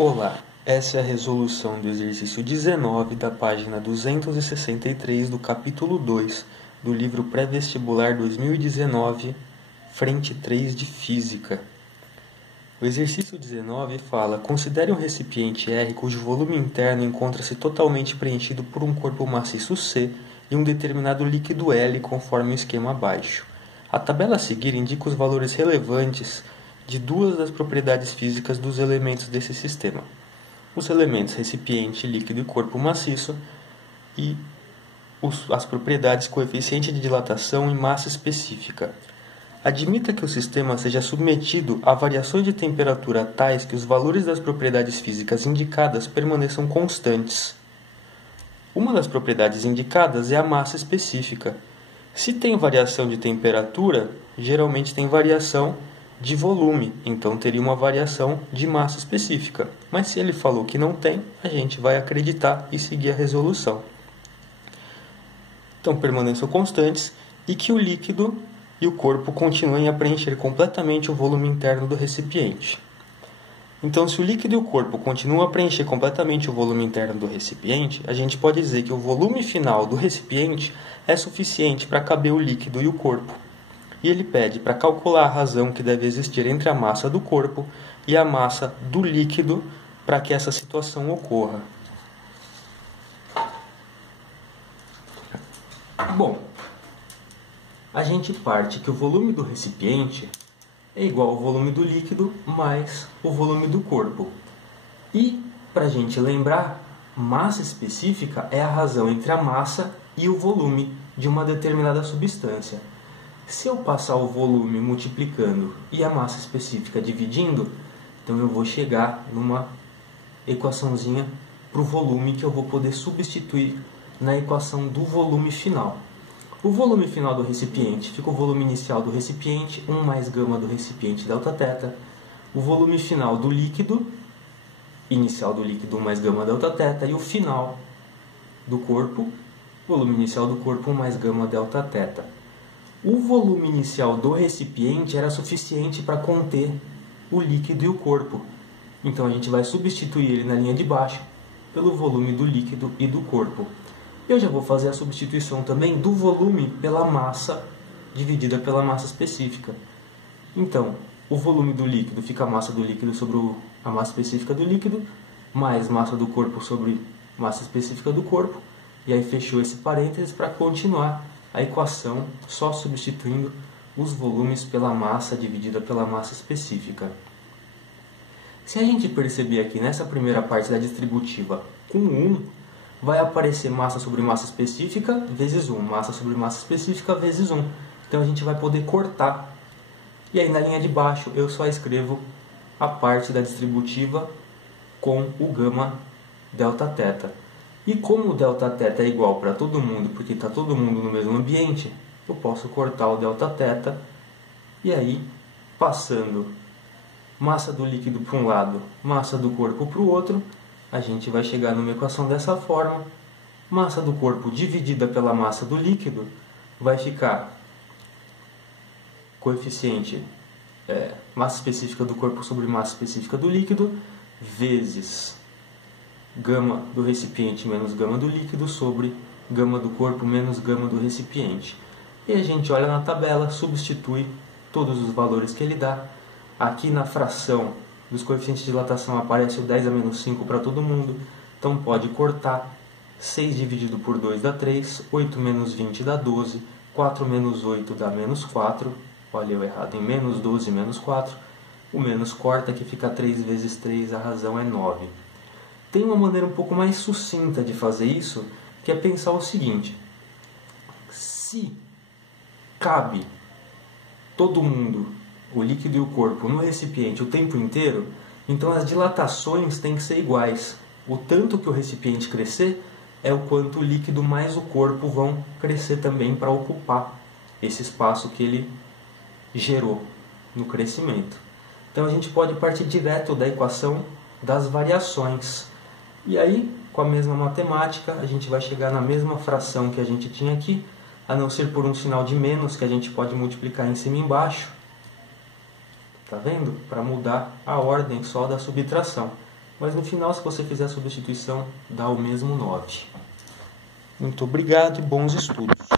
Olá, essa é a resolução do exercício 19 da página 263 do capítulo 2 do livro pré-vestibular 2019, frente 3 de Física. O exercício 19 fala: considere um recipiente R cujo volume interno encontra-se totalmente preenchido por um corpo maciço C e um determinado líquido L conforme o esquema abaixo. A tabela a seguir indica os valores relevantes de duas das propriedades físicas dos elementos desse sistema. Os elementos recipiente, líquido e corpo maciço e as propriedades coeficiente de dilatação e massa específica. Admita que o sistema seja submetido a variações de temperatura tais que os valores das propriedades físicas indicadas permaneçam constantes. Uma das propriedades indicadas é a massa específica. Se tem variação de temperatura, geralmente tem variação de volume, então teria uma variação de massa específica. Mas se ele falou que não tem, a gente vai acreditar e seguir a resolução. Então permaneçam constantes e que o líquido e o corpo continuem a preencher completamente o volume interno do recipiente. Então, se o líquido e o corpo continuam a preencher completamente o volume interno do recipiente, a gente pode dizer que o volume final do recipiente é suficiente para caber o líquido e o corpo. E ele pede para calcular a razão que deve existir entre a massa do corpo e a massa do líquido para que essa situação ocorra. Bom, a gente parte que o volume do recipiente é igual ao volume do líquido mais o volume do corpo. E, para a gente lembrar, massa específica é a razão entre a massa e o volume de uma determinada substância. Se eu passar o volume multiplicando e a massa específica dividindo, então eu vou chegar numa equaçãozinha para o volume que eu vou poder substituir na equação do volume final. O volume final do recipiente fica o volume inicial do recipiente, 1 mais gama do recipiente delta θ. O volume final do líquido, inicial do líquido 1 mais gama delta θ. E o final do corpo, volume inicial do corpo 1 mais gama delta θ. O volume inicial do recipiente era suficiente para conter o líquido e o corpo. Então a gente vai substituir ele na linha de baixo pelo volume do líquido e do corpo. Eu já vou fazer a substituição também do volume pela massa dividida pela massa específica. Então, o volume do líquido fica a massa do líquido sobre a massa específica do líquido, mais massa do corpo sobre massa específica do corpo. E aí fechou esse parênteses para continuar a equação só substituindo os volumes pela massa dividida pela massa específica. Se a gente perceber aqui nessa primeira parte da distributiva com 1, vai aparecer massa sobre massa específica vezes 1, massa sobre massa específica vezes 1. Então a gente vai poder cortar. E aí na linha de baixo eu só escrevo a parte da distributiva com o gama delta θ. E como o delta θ é igual para todo mundo, porque está todo mundo no mesmo ambiente, eu posso cortar o delta θ e aí, passando massa do líquido para um lado, massa do corpo para o outro, a gente vai chegar numa equação dessa forma. Massa do corpo dividida pela massa do líquido vai ficar coeficiente massa específica do corpo sobre massa específica do líquido, vezes gama do recipiente menos gama do líquido sobre gama do corpo menos gama do recipiente. E a gente olha na tabela, substitui todos os valores que ele dá. Aqui na fração dos coeficientes de dilatação aparece o 10 a menos 5 para todo mundo, então pode cortar. 6 dividido por 2 dá 3, 8 menos 20 dá 12, 4 menos 8 dá menos 4, olha eu errado, em menos 12 menos 4, o menos corta que fica 3 vezes 3, a razão é 9. Tem uma maneira um pouco mais sucinta de fazer isso, que é pensar o seguinte: se cabe todo mundo, o líquido e o corpo, no recipiente o tempo inteiro, então as dilatações têm que ser iguais. O tanto que o recipiente crescer é o quanto o líquido mais o corpo vão crescer também para ocupar esse espaço que ele gerou no crescimento. Então a gente pode partir direto da equação das variações. E aí, com a mesma matemática, a gente vai chegar na mesma fração que a gente tinha aqui, a não ser por um sinal de menos que a gente pode multiplicar em cima e embaixo. Tá vendo? Para mudar a ordem só da subtração. mas no final, se você fizer a substituição, dá o mesmo 9. Muito obrigado e bons estudos.